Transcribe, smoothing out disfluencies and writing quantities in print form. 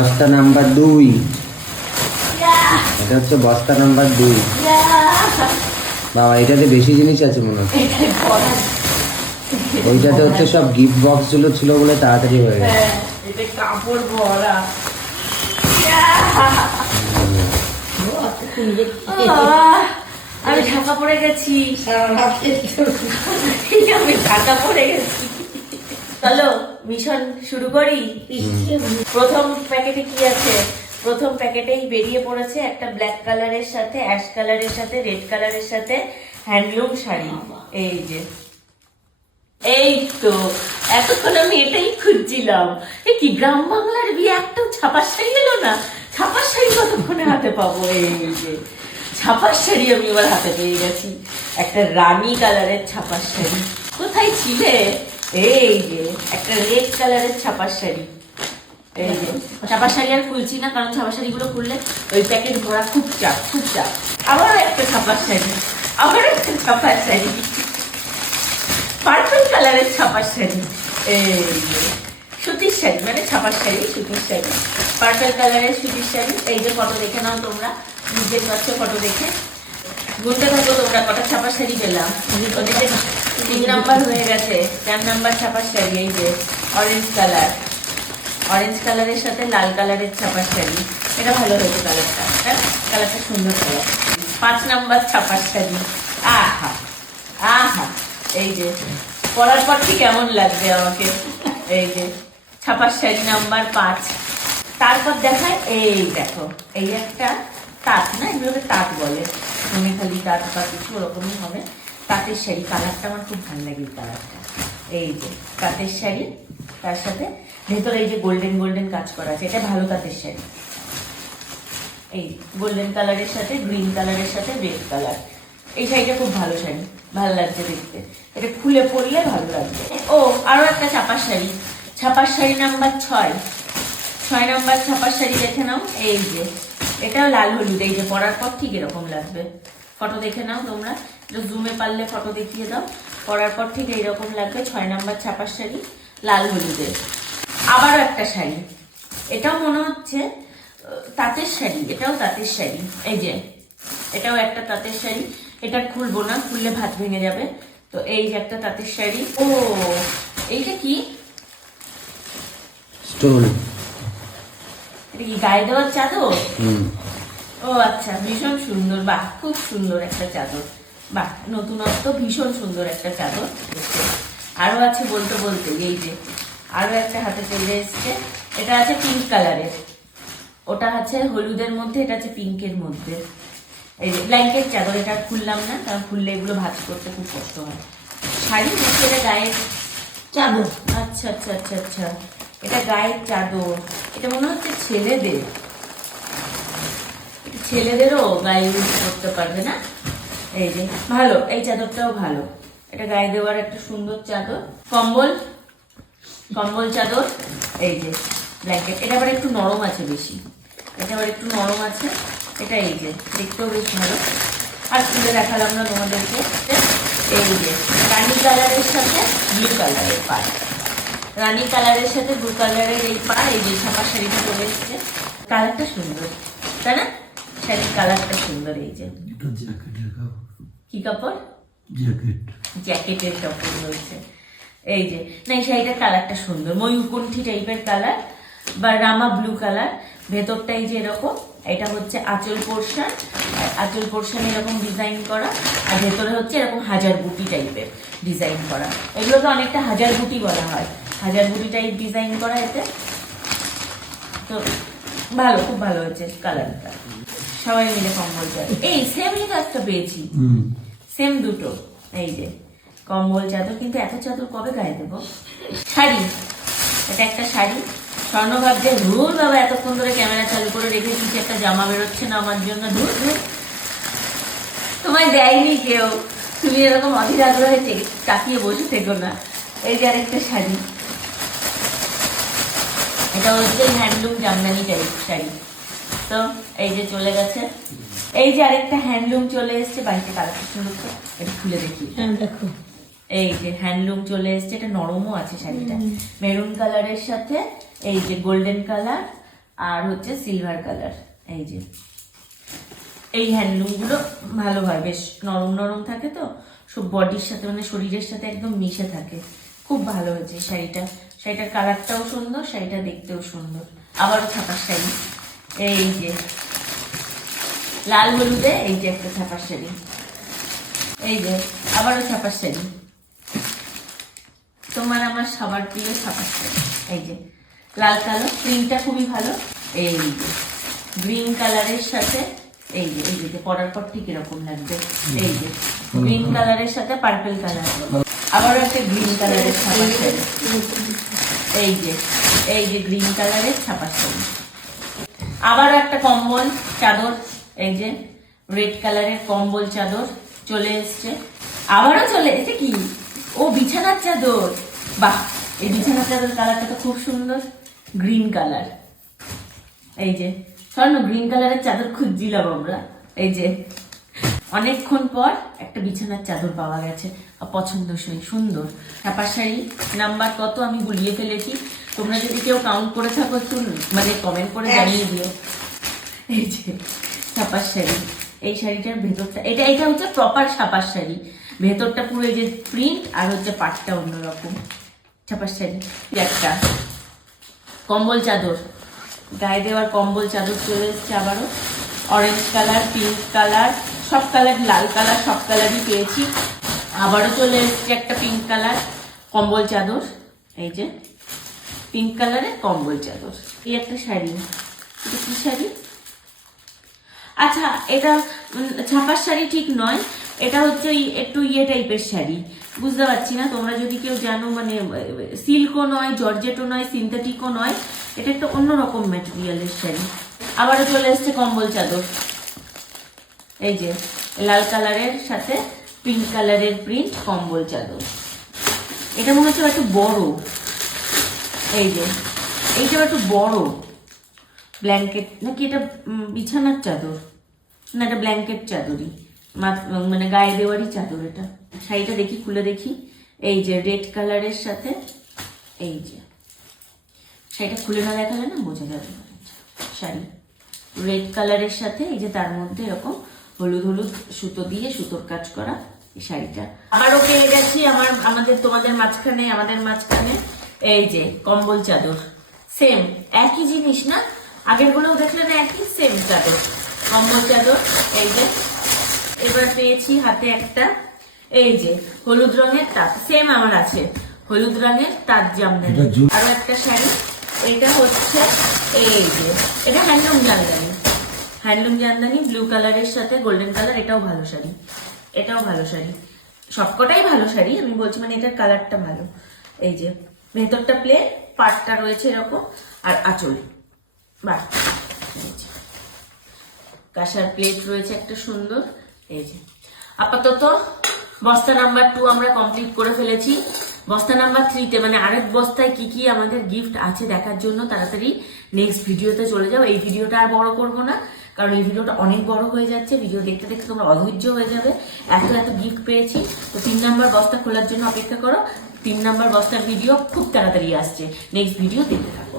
বস্তা নাম্বার 2। এটা হচ্ছে বস্তা নাম্বার 2। বাবা এটাতে বেশি জিনিস আছে মনে হচ্ছে। ওইটাতে হচ্ছে সব গিফট বক্স গুলো ছিল বলে তাড়াতাড়ি হয়ে গেছে। এটা কাপড় ভরা। আমি ঢাকা পড়ে গেছি, আমি ঢাকা পড়ে গেছি। চলো মিশন শুরু করি। প্রথম প্যাকেটে কি আছে? প্রথম প্যাকেটেই বেরিয়ে পড়েছে একটা ব্ল্যাক কালারের সাথে অ্যাশ কালারের সাথে রেড কালারের সাথে হ্যান্ডলুম শাড়ি। এই যে, এই তো এতক্ষণ আমি এটাই খুঁজছিলাম। এ কি গ্রাম বাংলার বিয়ে, একটাও ছাপার শাড়ি এলো না। ছাপার শাড়ি কতক্ষণে হাতে পাবো? এই যে ছাপার শাড়ি আমি এবার হাতে পেয়ে গেছি, একটা রানী কালারের ছাপার শাড়ি। কোথায় ছিলে? এই যে একটা রেড কালারের ছাপার শাড়ি। এই যে ছাপার শাড়ি আর খুলছি না, কারণ ছাপার শাড়িগুলো খুললে ওই প্যাকেট ভরা খুব চাপ, খুব চাপ। আবার একটা ছাপার শাড়ি, আবার একটা ছাপার শাড়ি, পার্পল কালারের ছাপার শাড়ি। এই যে সুতির শাড়ি, মানে ছাপার শাড়ি সুতির শাড়ি, পার্পল কালারের সুতির শাড়ি। এই যে ফটো দেখে নাও তোমরা, নিজের পাচ্ছে ফটো দেখে গুনতে থাকো তোমরা কটা ছাপার শাড়ি পেলাম। ওদিকে 3 নাম্বার হয়ে গেছে, 4 নাম্বার ছাপার শাড়ি। এই যে অরেঞ্জ কালার, অরেঞ্জ কালারের সাথে লাল কালারের ছাপার শাড়ি। এটা ভালো হয়েছে কালারটা, হ্যাঁ কালারটা সুন্দর কালার। 5 নাম্বার ছাপার শাড়ি। আহা আহা, এই যে পরার পর কি কেমন লাগবে আমাকে। এই যে ছাপার শাড়ি নাম্বার 5। তারপর দেখায়, এই দেখো এই একটা তাঁত, না এগুলোকে তাঁত বলে, মনে খালি তাঁত বা কিছু ওরকমই হবে। তাঁতের শাড়ি, কালারটা আমার খুব ভালো লাগে এই কালারটা। এই যে তাঁতের শাড়ি, তার সাথে ভেতরে এই যে গোল্ডেন গোল্ডেন কাজ করা আছে, এটা ভালো তাঁতের শাড়ি। এই গোল্ডেন কালারের সাথে গ্রিন কালারের সাথে রেড কালার। এই শাড়িটা খুব ভালো শাড়ি, ভালো লাগছে দেখতে, এটা খুলে পরলে ভালো লাগবে। ও আরো একটা ছাপার শাড়ি, ছাপার শাড়ি নাম্বার 6। 6 নাম্বার ছাপার শাড়ি দেখে নাও। এই যে এটাও লাল হলুদ, এই যে পরার পর ঠিক এরকম লাগবে। ফটো দেখে নাও তোমরা, জুমে পারলে ফটো দেখিয়ে দাও। পরার পর ঠিক এইরকম লাগবে। 6 নাম্বার ছাপার শাড়ি লাল হলুদের। আবারও একটা শাড়ি, এটাও মনে হচ্ছে তাঁতের শাড়ি, এটাও তাঁতের শাড়ি। এই যে এটাও একটা তাঁতের শাড়ি, এটা খুলবো না, খুললে ভাত ভেঙে যাবে। তো এই যে একটা তাঁতের শাড়ি। ও এইটা কি? স্টোন। এটা কি গায়ে দেওয়ার চাদর? ও আচ্ছা, ভীষণ সুন্দর, বাহ খুব সুন্দর একটা চাদর, বাহ নতুনত্ব, ভীষণ সুন্দর একটা চাদর। আরো আছে বলতে বলতে, এই যে আরো একটা হাতে চলে এসছে। এটা আছে পিঙ্ক কালারের, ওটা আছে হলুদের মধ্যে, এটা আছে পিঙ্কের মধ্যে। এই যে ব্ল্যাঙ্কেট চাদর, এটা খুললাম না কারণ খুললে এগুলো ভাঁজ করতে খুব কষ্ট হয়। শাড়ি নিচে এটা গায়ের চাদর। আচ্ছা আচ্ছা আচ্ছা আচ্ছা, এটা গায়ের চাদর। এটা মনে হচ্ছে ছেলেদের, ছেলেদেরও গায়ে ইউজ করতে পারবে না। এই যে ভালো, এই চাদরটাও ভালো, এটা গায়ে দেওয়ার একটা সুন্দর চাদর। কম্বল, কম্বল চাদর। এই যে ব্ল্যাঙ্কেট, এটা আবার একটু নরম আছে বেশি, এটা আবার একটু নরম আছে। এটা এই যে দেখতেও বেশ ভালো। আর খুলে দেখালাম না তোমাদেরকে। এই যে রানী কালারের সাথে ব্লু কালারের পাড়, রানী কালারের সাথে ব্লু কালারের এই পাড়। এই যে ছাপার শাড়িটা চলে এসছে, কালারটা সুন্দর তাই না? শাড়ির কালারটা সুন্দর। এই যে কি কাপড়? জ্যাকেটের কাপড় রয়েছে। এই যে না, এই শাড়িটার কালারটা সুন্দর, ময়ূরকণ্ঠী টাইপের কালার বা রামা ব্লু কালার। ভেতরটা এই যে এরকম, এটা হচ্ছে আঁচল পোর্শন, আঁচল পোর্শন এরকম ডিজাইন করা, আর ভেতরে হচ্ছে এরকম হাজার বুটি টাইপের ডিজাইন করা। এগুলোকে অনেকটা হাজার বুটি বলা হয়, হাজার বুটি টাইপ ডিজাইন করা এতে। তো ভালো, খুব ভালো হয়েছে কালারটা। সবাই মিলে কম্বল চাদর, এই সেমই তো একটা পেয়েছি, সেম দুটো। এই যে কম্বল চাদর, কিন্তু এত চাদর কবে গায়ে দেবো? শাড়ি, এটা একটা শাড়ি। স্বর্ণ ভাবছে ধুর বাবা এতক্ষণ ধরে ক্যামেরা চালু করে রেখেছি, একটা জামা বেরোচ্ছে না আমার জন্য, ধুর ধুর। তোমায় দেয়নি কেউ, তুমি এরকম অধীর আগ্রহে তাকিয়ে বসে থেকো না। এই যে আরেকটা শাড়ি, এটা হচ্ছে হ্যান্ডলুম জামদানি টাইপ শাড়ি। তো এই যে চলে গেছে। এই যে আরেকটা হ্যান্ডলুম চলে এসছে, বাড়িতে কালারটা সুন্দর, এটা খুলে দেখি। দেখো এই যে হ্যান্ডলুম চলে এসছে, এটা নরমও আছে শাড়িটা, মেরুন কালারের সাথে এই যে গোল্ডেন কালার আর হচ্ছে সিলভার কালার। এই যে এই হ্যান্ডলুমগুলো ভালো হয়, বেশ নরম নরম থাকে তো, সব বডির সাথে মানে শরীরের সাথে একদম মিশে থাকে। খুব ভালো হয়েছে শাড়িটা, শাড়িটার কালারটাও সুন্দর, শাড়িটা দেখতেও সুন্দর। আবারও ছাপার শাড়ি, এই যে লাল হলুদে, এই যে একটা ছাপার শাড়ি, এই যে আবারও ছাপার শাড়ি, তোমার আমার সবার প্রিয় ছাপার শাড়ি। এই যে লাল কালো, প্রিন্টটা খুবই ভালো। এই যে গ্রিন কালারের সাথে, এই যে এই যে পরার পর ঠিক এরকম লাগবে। এই যে গ্রিন কালারের সাথে পার্পল কালার, আবারও একটা গ্রিন কালারের ছাপার শাড়ি। এই যে গ্রিন কালারের ছাপার শাড়ি। আবার একটা কম্বল চাদর, এই যে রেড কালারের কম্বল চাদর চলে এসছে। আবারও চলে এসে কি, ও বিছানার চাদর। বাহ, এই বিছানার চাদর কালারটা তো খুব সুন্দর, গ্রিন কালার। এই যে স্বর্ণ গ্রিন কালারের চাদর খুঁজছিলাম আমরা, এই যে অনেকক্ষণ পর একটা বিছানার চাদর পাওয়া গেছে, পছন্দসই সুন্দর। ছাপার শাড়ি নাম্বার কত আমি গুলিয়ে ফেলেছি, তোমরা যদি কেউ কাউন্ট করে থাকো একটু মানে কমেন্ট করে জানিয়ে দিও। এই যে ছাপার শাড়ি, এই শাড়িটার ভেতরটা, এটা হচ্ছে প্রপার ছাপার শাড়ি, ভেতরটা পুরো এই যে প্রিন্ট আর হচ্ছে পাটটা অন্যরকম। ছাপার শাড়ি একটা কম্বল চাদর, গায়ে দেওয়ার কম্বল চাদর চলে এসছে আবারও। অরেঞ্জ কালার, পিঙ্ক কালার, সব কালার, লাল কালার, সব কালারই পেয়েছি। আবারও চলে এসছে একটা পিঙ্ক কালার কম্বল চাদর, এই যে পিঙ্ক কালারের কম্বল চাদর। এই একটা শাড়ি, এটা কি শাড়ি? আচ্ছা, এটা ছাপার শাড়ি ঠিক নয়, এটা হচ্ছে একটু ইয়ে টাইপের শাড়ি, বুঝতে পারছি না, তোমরা যদি কেউ জানো, মানে সিল্কও নয়, জর্জেটও নয়, সিনথেটিকও নয়, এটা একটা অন্যরকম ম্যাটেরিয়ালের শাড়ি। আবারও চলে এসছে কম্বল চাদর, এই যে লাল কালারের সাথে পিঙ্ক কালারের প্রিন্ট কম্বল চাদর। এটা মনে হচ্ছে একটু বড়, এই যে এইটা একটু বড় ব্ল্যাঙ্কেট নাকি, এটা বিছানার চাদর না, এটা ব্ল্যাঙ্কেট চাদরই, মানে গায়ে দেওয়ারই চাদর। এটা শাড়িটা দেখি, খুলে দেখি। এই যে রেড কালারের সাথে, এই যে শাড়িটা খুলে না দেখালে না বোঝা যাবে, শাড়ি রেড কালারের সাথে, এই যে তার মধ্যে এরকম হলুদ হলুদ সুতো দিয়ে সুতোর কাজ করা এই শাড়িটা। আবারও পেয়ে গেছি তোমাদের মাঝখানে এই যে কম্বল চাদর, সেম একই জিনিস না, আগের গুলোও দেখলে না একই, সেম চাদর কম্বল চাদর। এই যে এবার পেয়েছি হাতে একটা, এই যে হলুদ রঙের তাঁত, সেম আমার আছে হলুদ রঙের তাঁত জামদানি। আরো একটা শাড়ি, এটা হচ্ছে এই যে এটা হ্যান্ডলুম জামদানি ব্লু কালারের সাথে গোল্ডেন কালার, এটাও ভালো শাড়ি, এটাও ভালো শাড়ি, সবকটাই ভালো শাড়ি আমি বলছি, মানে এটার কালারটা ভালো। এই যে ভেতরটা প্লেন, পাটটা রয়েছে এরকম, আর আঁচল, বাহ, কাঁসার প্লেট রয়েছে একটা সুন্দর। এই যে আপাতত বস্তা নাম্বার 2 আমরা কমপ্লিট করে ফেলেছি। বস্তা নাম্বার 3-তে মানে আরেক বস্তায় কি কি আমাদের গিফট আছে দেখার জন্য তাড়াতাড়ি নেক্সট ভিডিওতে চলে যাও। এই ভিডিওটা আর বড় করব না, কারণ এই ভিডিওটা অনেক বড় হয়ে যাচ্ছে, ভিডিও দেখতে দেখতে তোমরা অধৈর্য হয়ে যাবে, এত গিফট পেয়েছি। তো 3 নাম্বার বস্তা খোলার জন্য অপেক্ষা করো, 3 নাম্বার বস্তার ভিডিও খুব তাড়াতাড়ি আসছে, নেক্সট ভিডিও দেখতে থাকো।